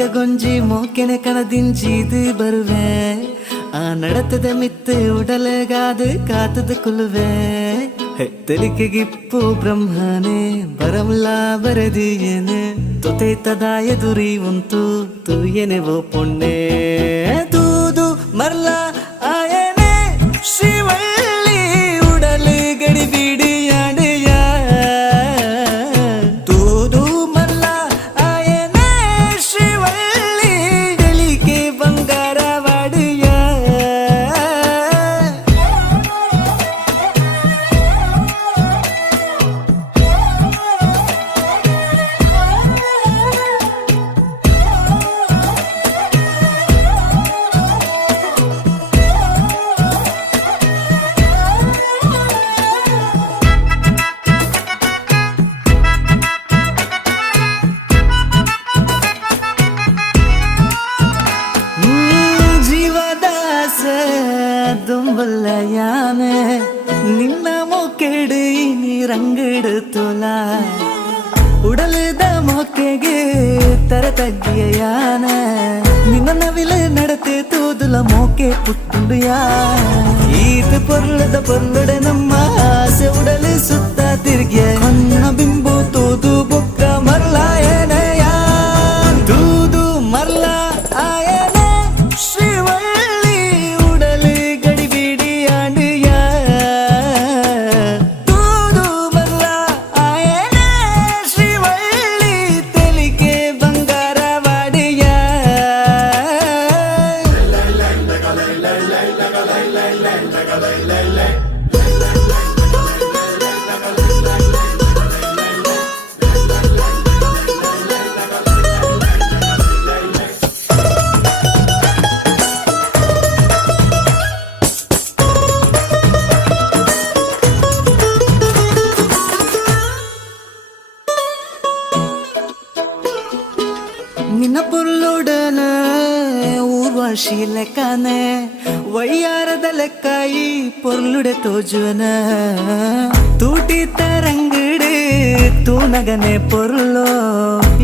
மக கொஞ்சி மோக்கென கணதிஞ்சீது வருவேன் நடத்தத மித்து உடலகாது காத்தது கொள்ளுவேன் ತೆಲಿಕೆಗಿಪ್ಪು ಬ್ರಹ್ಮನೇ ಬರಮಲ್ಲ ಬರದಿಯೇನೆ ತೊತೆತದ ಎದುರಿ ಉಂಟು ತೂಯೆನೆವೋ ಪೊಣ್ಣೆ ತೂದು ಮರ್ಲ ಆಯನೆ ಶಿವಳ್ಳಿ ಉಡಲು ಗಡಿ ಬಿಡಿಯಾಡೆಯ ತೂದು ಮರ್ಲ ಆಯನೆ ಶಿವಳ್ಳಿ ತೆಲಿಕೆ ಬಂಗಾರವಾಡಿಯ ದುಂಬಲ್ಲಯಾನೆ ನಿನ್ನ ಮೊಕೆಡು ನೀರಂಗಡು ತುಲ ಉಡಲದ ಮೊಕೆಗೆ ತರ ತಗ್ಗಿಯಾನ ನಿನ್ನ ನವಿಲು ನಡತೆ ತೋದುಲ ಮೋಕೆ ಪುಟ್ಟುಂಡು ಯಾ ಈತ ಪೊರ್ಲುಡ ನಮ್ಮ ಆಸೆ ಉಡಲು ಸುತ್ತ ತಿರುಗಿಯ ಹೊನ್ನ ಬಿಂಬು ತೋದು ಬೊಕ್ಕ ಮರ್ಲಾಯನೆಯ ತೂದು ಮರ್ಲ ಆಯನೆ ಶಿವಳ್ಳಿ ಉಡಲು ಗಡಿ ಬಿಡಿಯಾಡಿಯ ತೂದು ಮರ್ಲ ಆಯನೆ ಶಿವಳ್ಳಿ ತೆಲಿಕೆ ಬಂಗಾರವಾಡಿಯ ನಿನ್ನ ಪುರ್ಲುಡನ ಊರ್ವಶಿ ಲೆಕ್ಕನೆ ವಯ್ಯಾರದ ಲೆಕ್ಕ ಈ ಪೊರ್ಲುಡೆ ತೋಜುವನ ತೂಟಿ ತರಂಗಡೆ ತೂನಗನೆ ಪೊರ್ಲೋ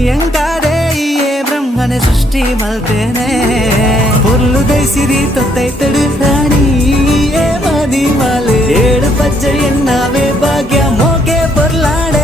ಎಂಗಾದೆ ಈ ಬ್ರಹ್ಮನೆ ಸೃಷ್ಟಿ ಮಲ್ತೇನೆ ಪೊರ್ಲು ದೈಸಿರಿ ತೊತ್ತೈತಡು ರಾಣಿ ಮದಿ ಮಾಲೆ ಏಳು ಪಜ್ಜ ಎನ್ನವೇ ಭಾಗ್ಯ ಮೋಕೆ ಪೊರ್ಲಾಡೆ